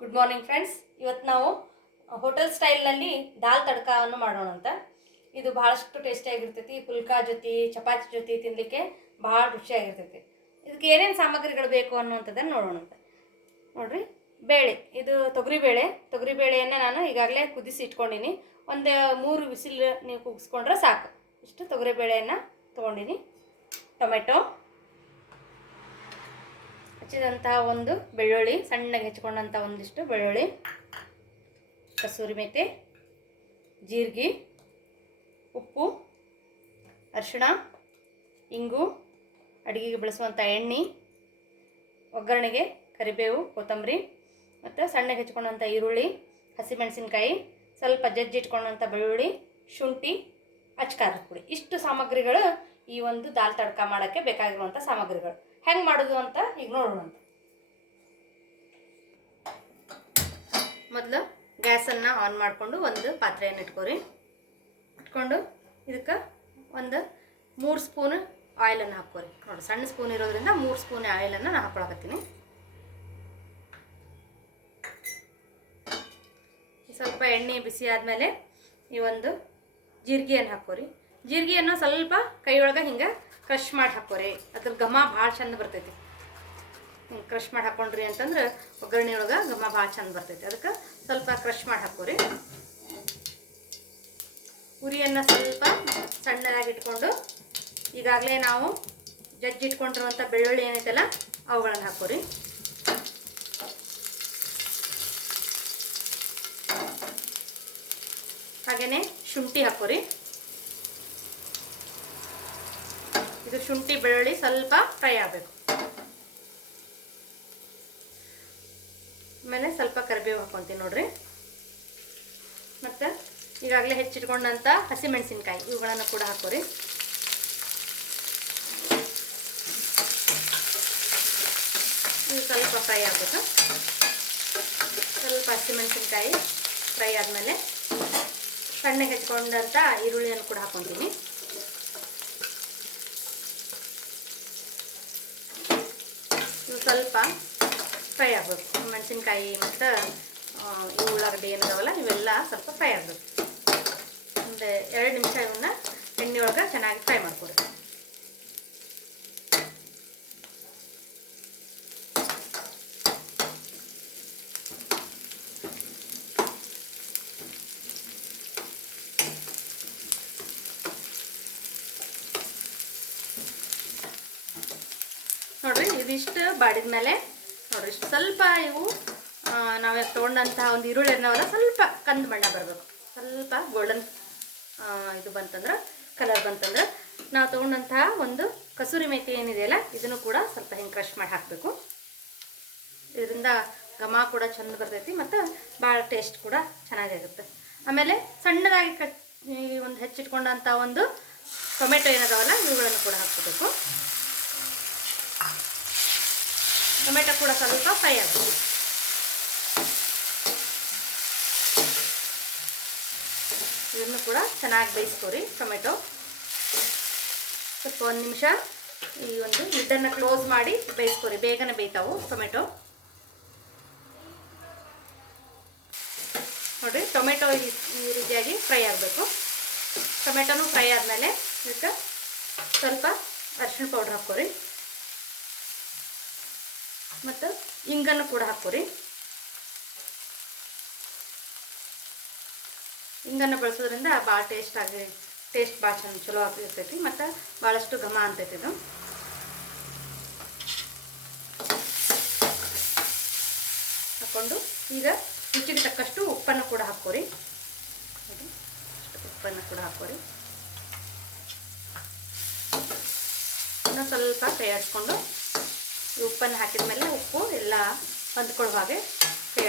Good morning friends ಇವತ್ತು ನಾವು hotel ಸ್ಟೈಲ್ನಲ್ಲಿ ದಾಲ್ ತಡ್ಕಾವನ್ನು ಮಾಡೋಣ ಅಂತ. ಇದು ಭಾಳಷ್ಟು ಟೇಸ್ಟಿಯಾಗಿರ್ತೈತಿ ಪುಲ್ಕಾ ಜೊತೆ, ಚಪಾತಿ ಜೊತೆ ತಿನ್ನಲಿಕ್ಕೆ ಭಾಳ ರುಚಿಯಾಗಿರ್ತೈತಿ. ಇದಕ್ಕೆ ಏನೇನು ಸಾಮಗ್ರಿಗಳು ಬೇಕು ಅನ್ನುವಂಥದ್ದನ್ನು ನೋಡೋಣ ಅಂತ. ನೋಡ್ರಿ, ಬೇಳೆ. ಇದು ತೊಗರಿ ಬೇಳೆ. ತೊಗರಿ ತೊಗರಿಬೇಳೆಯನ್ನು ನಾನು ಈಗಾಗಲೇ ಕುದಿಸಿ ಇಟ್ಕೊಂಡಿನಿ. ಒಂದು ಮೂರು ವಿಸಿಲ್ ನೀವು ಕುಗ್ಸ್ಕೊಂಡ್ರೆ ಸಾಕು. ಇಷ್ಟು ತೊಗರಿ ಬೇಳೆಯನ್ನು ತೊಗೊಂಡಿನಿ. ಟೊಮೆಟೊ. ಹಚ್ಚಿದಂತಹ ಒಂದು ಬೆಳ್ಳುಳ್ಳಿ, ಸಣ್ಣಗೆ ಹೆಚ್ಕೊಂಡಂಥ ಒಂದಿಷ್ಟು ಬೆಳ್ಳುಳ್ಳಿ ಕಸೂರಿ ಮೆತೆ, ಜೀರಿಗೆ, ಉಪ್ಪು, ಅರಿಶಿಣ, ಇಂಗು, ಅಡುಗೆಗೆ ಬಳಸುವಂಥ ಎಣ್ಣೆ, ಒಗ್ಗರಣೆಗೆ ಕರಿಬೇವು, ಕೊತ್ತಂಬರಿ, ಮತ್ತು ಸಣ್ಣಗೆ ಹೆಚ್ಕೊಂಡಂಥ ಈರುಳ್ಳಿ, ಹಸಿಮೆಣಸಿನ್ಕಾಯಿ, ಸ್ವಲ್ಪ ಜಜ್ಜಿಟ್ಕೊಂಡಂಥ ಬೆಳ್ಳುಳ್ಳಿ, ಶುಂಠಿ, ಅಚ್ಕಾರದ ಪುಡಿ. ಇಷ್ಟು ಸಾಮಗ್ರಿಗಳು ಈ ಒಂದು ದಾಲ್ ತಡ್ಕ ಮಾಡೋಕ್ಕೆ ಬೇಕಾಗಿರುವಂಥ ಸಾಮಗ್ರಿಗಳು. ಹೆಂಗೆ ಮಾಡೋದು ಅಂತ ಈಗ ನೋಡೋಣ. ಮೊದಲು ಗ್ಯಾಸನ್ನು ಆನ್ ಮಾಡಿಕೊಂಡು ಒಂದು ಪಾತ್ರೆಯನ್ನು ಇಟ್ಕೋರಿ. ಇಟ್ಕೊಂಡು ಇದಕ್ಕೆ ಒಂದು ಮೂರು ಸ್ಪೂನ್ ಆಯಿಲನ್ನು ಹಾಕೋರಿ ನೋಡಿ, ಸಣ್ಣ ಸ್ಪೂನ್ ಇರೋದ್ರಿಂದ ಮೂರು ಸ್ಪೂನ್ ಆಯಿಲನ್ನು ನಾನು ಹಾಕೊಳಕತ್ತೀನಿ. ಸ್ವಲ್ಪ ಎಣ್ಣೆ ಬಿಸಿ ಆದಮೇಲೆ ಈ ಒಂದು ಜೀರಿಗೆಯನ್ನು ಹಾಕೋರಿ ಜೀರಿಗೆಯನ್ನು ಸ್ವಲ್ಪ ಕೈಯೊಳಗೆ ಹಿಂಗೆ ಕ್ರಷ್ ಮಾಡಿ ಹಾಕೋರಿ. ಅದ್ರ ಘಮ ಭಾಳ ಚಂದ ಬರ್ತೈತಿ. ಕ್ರಶ್ ಮಾಡಿ ಹಾಕೊಂಡ್ರಿ ಅಂತಂದ್ರೆ ಒಗ್ಗರಣೆ ಒಳಗೆ ಘಮ ಭಾಳ ಚಂದ ಬರ್ತೈತಿ. ಅದಕ್ಕೆ ಸ್ವಲ್ಪ ಕ್ರಶ್ ಮಾಡಿ ಹಾಕೋರಿ. ಉರಿಯನ್ನು ಸ್ವಲ್ಪ ಸಣ್ಣದಾಗಿ ಇಟ್ಕೊಂಡು ಈಗಾಗಲೇ ನಾವು ಜಜ್ಜಿ ಇಟ್ಕೊಂಡಿರುವಂಥ ಬೆಳ್ಳುಳ್ಳಿ ಏನೈತಲ್ಲ, ಅವುಗಳನ್ನು ಹಾಕೋರಿ. ಹಾಗೆಯೇ ಶುಂಠಿ ಹಾಕೋರಿ. ಇದು ಶುಂಠಿ ಬೆಳ್ಳುಳ್ಳಿ ಸ್ವಲ್ಪ ಫ್ರೈ ಆಗಬೇಕು. ಆಮೇಲೆ ಸ್ವಲ್ಪ ಕರಿಬೇವು ಹಾಕೊತೀನಿ ನೋಡ್ರಿ. ಮತ್ತೆ ಈಗಾಗಲೇ ಹೆಚ್ಚಿಟ್ಕೊಂಡಂಥ ಹಸಿಮೆಣಸಿನ್ಕಾಯಿ ಇವುಗಳನ್ನು ಕೂಡ ಹಾಕೋರಿ. ಇದು ಸ್ವಲ್ಪ ಫ್ರೈ ಆಗಬೇಕು. ಸ್ವಲ್ಪ ಹಸಿಮೆಣಸಿನ್ಕಾಯಿ ಫ್ರೈ ಆದಮೇಲೆ ಸಣ್ಣಗೆ ಹೆಚ್ಕೊಂಡಂಥ ಈರುಳ್ಳಿಯನ್ನು ಕೂಡ ಹಾಕೊತೀನಿ. ಸ್ವಲ್ಪ ಫ್ರೈ ಆಗಬೇಕು. ಮೆಣಸಿನ್ಕಾಯಿ ಮತ್ತು ಈ ಉಳ್ಳಾಗಡ್ಡಿ ಏನಿದಾವಲ್ಲ, ಇವೆಲ್ಲ ಸ್ವಲ್ಪ ಫ್ರೈ ಆಗಬೇಕು. ಒಂದು ಎರಡು ನಿಮಿಷ ಇವನ್ನ ಎಣ್ಣೆ ಒಳಗೆ ಚೆನ್ನಾಗಿ ಫ್ರೈ ಮಾಡ್ಕೊಡಿ ಇದಿಷ್ಟು ಬಾಡಿದ ಮೇಲೆ ನೋಡ್ರಿ ಸ್ವಲ್ಪ ಇವು ನಾವು ತೊಗೊಂಡಂತಹ ಒಂದು ಈರುಳ್ಳಿ ಅನ್ನೋಲ್ಲ ಸ್ವಲ್ಪ ಕಂದು ಬಣ್ಣ ಬರಬೇಕು. ಸ್ವಲ್ಪ ಗೋಲ್ಡನ್ ಇದು ಬಂತಂದ್ರೆ ಕಲರ್ ಬಂತಂದ್ರೆ, ನಾವು ತೊಗೊಂಡಂತಹ ಒಂದು ಕಸೂರಿ ಮೇಥಿ ಏನಿದೆಯಲ್ಲ ಇದನ್ನು ಕೂಡ ಸ್ವಲ್ಪ ಹಿಂಗೆ ಕ್ರಷ್ ಮಾಡಿ ಹಾಕಬೇಕು. ಇದರಿಂದ ಘಮ ಕೂಡ ಚಂದ ಬರ್ತೈತಿ ಮತ್ತು ಭಾಳ ಟೇಸ್ಟ್ ಕೂಡ ಚೆನ್ನಾಗಾಗುತ್ತೆ ಆಮೇಲೆ ಸಣ್ಣದಾಗಿ ಕಟ್ ಒಂದು ಹೆಚ್ಚಿಟ್ಕೊಂಡಂಥ ಒಂದು ಟೊಮೆಟೊ ಏನದಾವಲ್ಲ, ಇವುಗಳನ್ನು ಕೂಡ ಹಾಕ್ಕೋಬೇಕು. ಟೊಮೆಟೊ ಕೂಡ ಸ್ವಲ್ಪ ಫ್ರೈ ಆಗಬೇಕು ಇದನ್ನು ಕೂಡ ಚೆನ್ನಾಗಿ ಬೇಯಿಸ್ಕೊರಿ ಟೊಮೆಟೊ. ಸ್ವಲ್ಪ ಒಂದು ನಿಮಿಷ ಈ ಒಂದು ಲಿಡ್ಡನ್ನು ಕ್ಲೋಸ್ ಮಾಡಿ ಬೇಯಿಸ್ಕೊರಿ. ಬೇಗನೆ ಬೇಯ್ತಾವು ಟೊಮೆಟೊ. ನೋಡಿರಿ, ಟೊಮೆಟೊ ಈ ಈ ರೀತಿಯಾಗಿ ಫ್ರೈ ಆಗಬೇಕು. ಟೊಮೆಟೊನು ಫ್ರೈ ಆದಮೇಲೆ ಇದಕ್ಕೆ ಸ್ವಲ್ಪ ಅರಿಶಿನ ಪೌಡ್ರ್ ಹಾಕ್ಕೊರಿ. ಮತ್ತು ಇಂಗನ್ನು ಕೂಡ ಹಾಕೋರಿ ಇಂಗನ್ನು ಬಳಸೋದ್ರಿಂದ ಭಾಳ ಟೇಸ್ಟ್ ಆಗಿ ಟೇಸ್ಟ್ ಭಾಳ ಚಂದ ಚಲೋ ಆಗಿರ್ತೈತಿ ಮತ್ತು ಭಾಳಷ್ಟು ಘಮ ಅಂತೈತಿ ಇದು. ಹಾಕ್ಕೊಂಡು ಈಗ ರುಚಿಗೆ ತಕ್ಕಷ್ಟು ಉಪ್ಪನ್ನು ಕೂಡ ಹಾಕೋರಿ ಉಪ್ಪನ್ನು ಕೂಡ ಹಾಕೋರಿ ಇನ್ನೊಂದು ಸ್ವಲ್ಪ ಕೈ ಆಡಿಸ್ಕೊಂಡು ಉಪ್ಪನ್ನು ಹಾಕಿದ ಮೇಲೆ ಉಪ್ಪು ಎಲ್ಲ ಹೊಂದ್ಕೊಳ್ಳೋ ಹಾಗೆ ಕೈ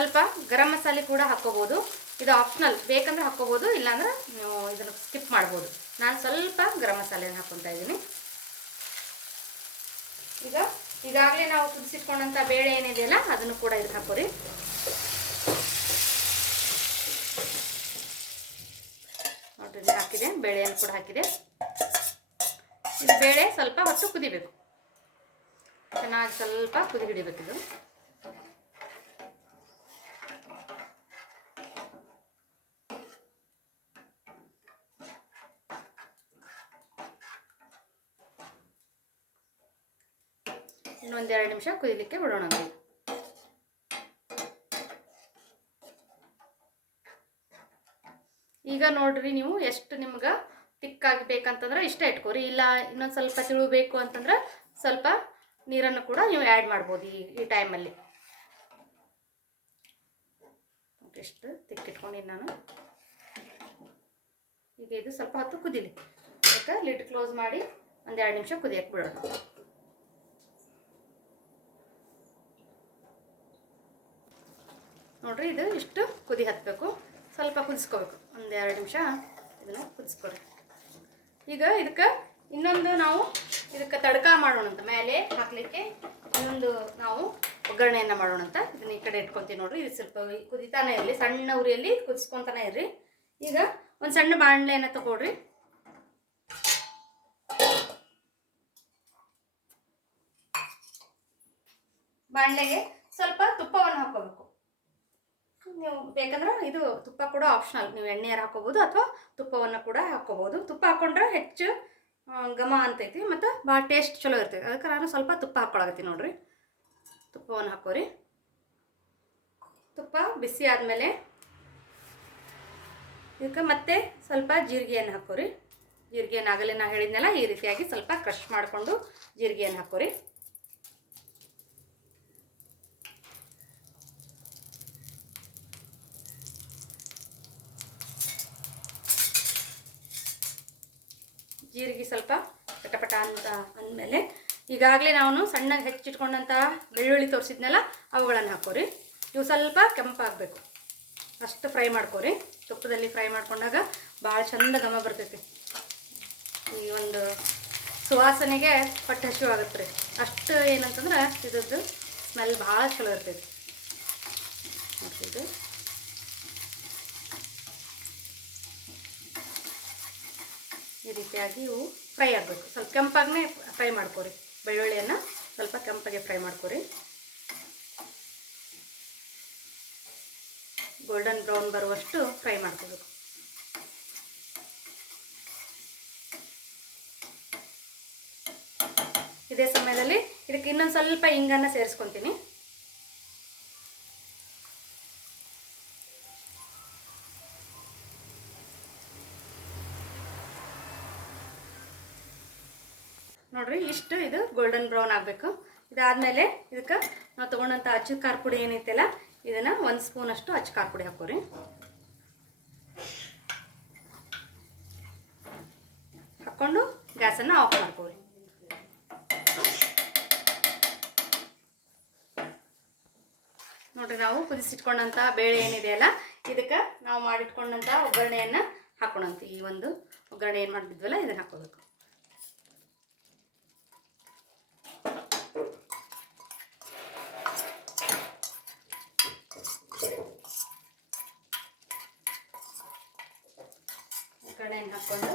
ಸ್ವಲ್ಪ ಗರಂ ಮಸಾಲೆ ಕೂಡ ಹಾಕ್ಕೋಬೋದು. ಇದು ಆಪ್ಷನಲ್ ಬೇಕಂದ್ರೆ ಹಾಕ್ಕೋಬೋದು, ಇಲ್ಲಾಂದ್ರೆ ನೀವು ಇದನ್ನು ಸ್ಕಿಪ್ ಮಾಡ್ಬೋದು. ನಾನು ಸ್ವಲ್ಪ ಗರಂ ಮಸಾಲೆನ ಹಾಕ್ಕೊತಾ ಇದ್ದೀನಿ. ಈಗ, ಈಗಾಗಲೇ ನಾವು ಕುದಿಸಿಟ್ಕೊಂಡಂಥ ಬೇಳೆ ಏನಿದೆಯಲ್ಲ, ಅದನ್ನು ಕೂಡ ಇದು ಹಾಕೋರಿ ನೋಡ್ರಿ ಹಾಕಿದೆ. ಬೇಳೆಯನ್ನು ಕೂಡ ಹಾಕಿದೆ. ಬೇಳೆ ಸ್ವಲ್ಪ ಹೊತ್ತು ಕುದಿಬೇಕು. ಚೆನ್ನಾಗಿ ಸ್ವಲ್ಪ ಕುದಿ ಹಿಡಿಬೇಕಿದು ಇನ್ನೊಂದೆರಡು ನಿಮಿಷ ಕುದಿಲಿಕ್ಕೆ ಬಿಡೋಣ ಈಗ ನೋಡ್ರಿ ನೀವು ಎಷ್ಟು ನಿಮ್ಗೆ ತಿಕ್ಕಾಗಿ ಬೇಕಂತಂದ್ರೆ ಇಷ್ಟ ಇಟ್ಕೋರಿ. ಇಲ್ಲ ಇನ್ನೊಂದು ಸ್ವಲ್ಪ ತಿಳಿಬೇಕು ಅಂತಂದ್ರೆ ಸ್ವಲ್ಪ ನೀರನ್ನು ಕೂಡ ನೀವು ಆ್ಯಡ್ ಮಾಡ್ಬೋದು ಈ ಈ ಟೈಮಲ್ಲಿ ಎಷ್ಟು ತಿಕ್ಕಿಟ್ಕೊಂಡಿನಿ ನಾನು. ಈಗ ಇದು ಸ್ವಲ್ಪ ಹೊತ್ತು ಕುದಿಲಿ. ಅದಕ್ಕೆ ಲಿಡ್ ಕ್ಲೋಸ್ ಮಾಡಿ ಒಂದೆರಡು ನಿಮಿಷ ಕುದಿಯಕ್ಕೆ ಬಿಡೋಣ. ನೋಡ್ರಿ ಇದು ಇಷ್ಟು ಕುದಿ ಹತ್ತಬೇಕು ಸ್ವಲ್ಪ ಕುದಿಸ್ಕೋಬೇಕು. ಒಂದು ಎರಡು ನಿಮಿಷ ಇದನ್ನು ಕುದಿಸ್ಕೊಳ್ಳಿ ಈಗ ಇದಕ್ಕೆ ಇನ್ನೊಂದು ನಾವು ಇದಕ್ಕೆ ತಡಕ ಮಾಡೋಣ ಅಂತ ಮೇಲೆ ಹಾಕಲಿಕ್ಕೆ ಇನ್ನೊಂದು ನಾವು ಒಗ್ಗರಣೆಯನ್ನು ಮಾಡೋಣ ಅಂತ ಇದನ್ನ ಈ ಕಡೆ ಇಟ್ಕೊತೀವಿ ನೋಡ್ರಿ. ಇದು ಸ್ವಲ್ಪ ಕುದಿತಾನೆ ಇರಲಿ, ಸಣ್ಣ ಉರಿಯಲ್ಲಿ ಕುದಿಸ್ಕೊತಾನೆ ಇರ್ರಿ. ಈಗ ಒಂದು ಸಣ್ಣ ಬಾಣಲೆಯನ್ನು ತಗೊಳ್ರಿ. ಬಾಣಲೆಗೆ ಸ್ವಲ್ಪ ತುಪ್ಪವನ್ನು ಹಾಕೋಬೇಕು ನೀವು ಬೇಕಂದ್ರೆ ಇದು ತುಪ್ಪ ಕೂಡ ಆಪ್ಷನಲ್ ನೀವು ಎಣ್ಣೆಯಾರು ಹಾಕೋಬೋದು ಅಥವಾ ತುಪ್ಪವನ್ನು ಕೂಡ ಹಾಕೋಬೋದು. ತುಪ್ಪ ಹಾಕೊಂಡ್ರೆ ಹೆಚ್ಚು ಘಮ ಅಂತೈತಿ ಮತ್ತು ಭಾಳ ಟೇಸ್ಟ್ ಚಲೋ ಇರ್ತೈತಿ. ಅದಕ್ಕೆ ನಾನು ಸ್ವಲ್ಪ ತುಪ್ಪ ಹಾಕ್ಕೊಳಕತ್ತೀನಿ ನೋಡಿರಿ. ತುಪ್ಪವನ್ನು ಹಾಕೋರಿ. ತುಪ್ಪ ಬಿಸಿ ಆದಮೇಲೆ ಇದಕ್ಕೆ ಮತ್ತೆ ಸ್ವಲ್ಪ ಜೀರಿಗೆಯನ್ನು ಹಾಕೋರಿ. ಜೀರಿಗೆಯನ್ನು ಆಗಲೇ ನಾ ಹೇಳಿದ್ನಲ್ಲ, ಈ ರೀತಿಯಾಗಿ ಸ್ವಲ್ಪ ಕ್ರಷ್ ಮಾಡಿಕೊಂಡು ಜೀರಿಗೆಯನ್ನು ಹಾಕೋರಿ. ಜೀರಿಗೆ ಸ್ವಲ್ಪ ಪಟಪಟ ಅಂತ ಅಂದಮೇಲೆ ಈಗಾಗಲೇ ನಾವು ಸಣ್ಣಗೆ ಹೆಚ್ಚಿಟ್ಕೊಂಡಂತಹ ಬೆಳ್ಳುಳ್ಳಿ ತೋರಿಸಿದ್ನಲ್ಲ ಅವುಗಳನ್ನು ಹಾಕೋರಿ ಇವು ಸ್ವಲ್ಪ ಕೆಂಪಾಗಬೇಕು. ಅಷ್ಟು ಫ್ರೈ ಮಾಡ್ಕೋರಿ. ತುಪ್ಪದಲ್ಲಿ ಫ್ರೈ ಮಾಡ್ಕೊಂಡಾಗ ಭಾಳ ಚಂದ ಘಮ ಬರ್ತೈತಿ. ಈ ಒಂದು ಸುವಾಸನೆಗೆ ಪಟ್ಟು ಹಸಿವು ಆಗುತ್ತೆ ರೀ. ಅಷ್ಟು ಏನಂತಂದ್ರೆ ಇದ್ರದ್ದು ಸ್ಮೆಲ್ ಭಾಳ ಚಲೋ ಇರ್ತೈತಿ. ಇದು ಈ ರೀತಿಯಾಗಿ ಇವು ಫ್ರೈ ಆಗಬೇಕು. ಸ್ವಲ್ಪ ಕೆಂಪಾಗೇ ಫ್ರೈ ಮಾಡ್ಕೋರಿ. ಬೆಳ್ಳುಳ್ಳಿಯನ್ನು ಸ್ವಲ್ಪ ಕೆಂಪಾಗೆ ಫ್ರೈ ಮಾಡ್ಕೋರಿ. ಗೋಲ್ಡನ್ ಬ್ರೌನ್ ಬರುವಷ್ಟು ಫ್ರೈ ಮಾಡ್ಕೋಬೇಕು. ಇದೇ ಸಮಯದಲ್ಲಿ ಇದಕ್ಕೆ ಇನ್ನೊಂದು ಸ್ವಲ್ಪ ಇಂಗನ್ನು ಸೇರಿಸ್ಕೊತೀನಿ. ನೋಡ್ರಿ, ಇಷ್ಟು ಇದು ಗೋಲ್ಡನ್ ಬ್ರೌನ್ ಆಗಬೇಕು. ಇದಾದಮೇಲೆ ಇದಕ್ಕೆ ನಾವು ತೊಗೊಂಡಂಥ ಅಚ್ಚು ಖಾರ ಪುಡಿ ಏನೈತಲ್ಲ, ಇದನ್ನು ಒಂದು ಸ್ಪೂನ್ ಅಷ್ಟು ಅಚ್ಚು ಖಾರ ಪುಡಿ ಹಾಕೋರಿ ಹಾಕ್ಕೊಂಡು ಗ್ಯಾಸನ್ನು ಆಫ್ ಮಾಡ್ಕೋರಿ ನೋಡ್ರಿ, ನಾವು ಕುದಿಸಿಟ್ಕೊಂಡಂಥ ಬೇಳೆ ಏನಿದೆಯಲ್ಲ ಇದಕ್ಕೆ ನಾವು ಮಾಡಿಟ್ಕೊಂಡಂಥ ಒಗ್ಗರಣೆಯನ್ನು ಹಾಕೋಣಂತ. ಈ ಒಂದು ಒಗ್ಗರಣೆ ಏನು ಮಾಡಿದ್ವಲ್ಲ ಇದನ್ನು ಹಾಕೋಬೇಕು. ಕಡೆಯನ್ನು ಹಾಕ್ಕೊಂಡು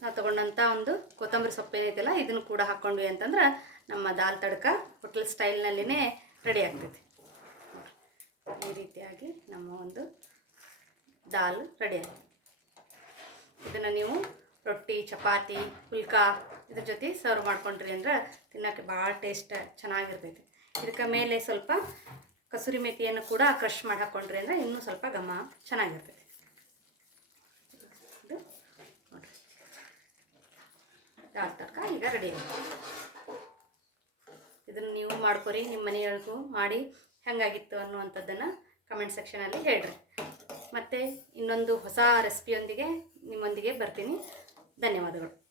ನಾವು ತೊಗೊಂಡಂಥ ಒಂದು ಕೊತ್ತಂಬರಿ ಸೊಪ್ಪು ಏನೈತಲ್ಲ, ಇದನ್ನು ಕೂಡ ಹಾಕ್ಕೊಂಡ್ವಿ ಅಂತಂದ್ರೆ ನಮ್ಮ ದಾಲ್ ತಡ್ಕ ಹೋಟೆಲ್ ಸ್ಟೈಲ್ನಲ್ಲಿನೇ ರೆಡಿ ಆಗ್ತೈತಿ. ಈ ರೀತಿಯಾಗಿ ನಮ್ಮ ಒಂದು ದಾಲ್ ರೆಡಿ ಆಗ್ತದೆ ಇದನ್ನು ನೀವು ರೊಟ್ಟಿ, ಚಪಾತಿ ಪುಲ್ಕಾ ಇದ್ರ ಜೊತೆ ಸರ್ವ್ ಮಾಡ್ಕೊಂಡ್ರಿ ಅಂದ್ರೆ ತಿನ್ನೋಕ್ಕೆ ಭಾಳ ಟೇಸ್ಟ್ ಚೆನ್ನಾಗಿರ್ತೈತಿ. ಇದಕ್ಕೆ ಮೇಲೆ ಸ್ವಲ್ಪ ಕಸೂರಿ ಮೇಥಿಯನ್ನು ಕೂಡ ಕ್ರಷ್ ಮಾಡಿ ಹಾಕ್ಕೊಂಡ್ರಿ ಅಂದರೆ ಇನ್ನೂ ಸ್ವಲ್ಪ ಘಮ ಚೆನ್ನಾಗಿರ್ತೈತಿ ಇದು ನೋಡ್ರಿ ದಾಲ್ ತಡ್ಕ ಈಗ ರೆಡಿ ಆಗುತ್ತೆ ಇದನ್ನು ನೀವು ಮಾಡ್ಕೊರಿ ನಿಮ್ಮ ಮನೆಯೊಳಗೂ ಮಾಡಿ ಹೆಂಗಾಗಿತ್ತು ಅನ್ನುವಂಥದ್ದನ್ನು ಕಮೆಂಟ್ ಸೆಕ್ಷನಲ್ಲಿ ಹೇಳ್ರಿ. ಮತ್ತು ಇನ್ನೊಂದು ಹೊಸ ರೆಸಿಪಿಯೊಂದಿಗೆ ನಿಮ್ಮೊಂದಿಗೆ ಬರ್ತೀನಿ. ಧನ್ಯವಾದಗಳು.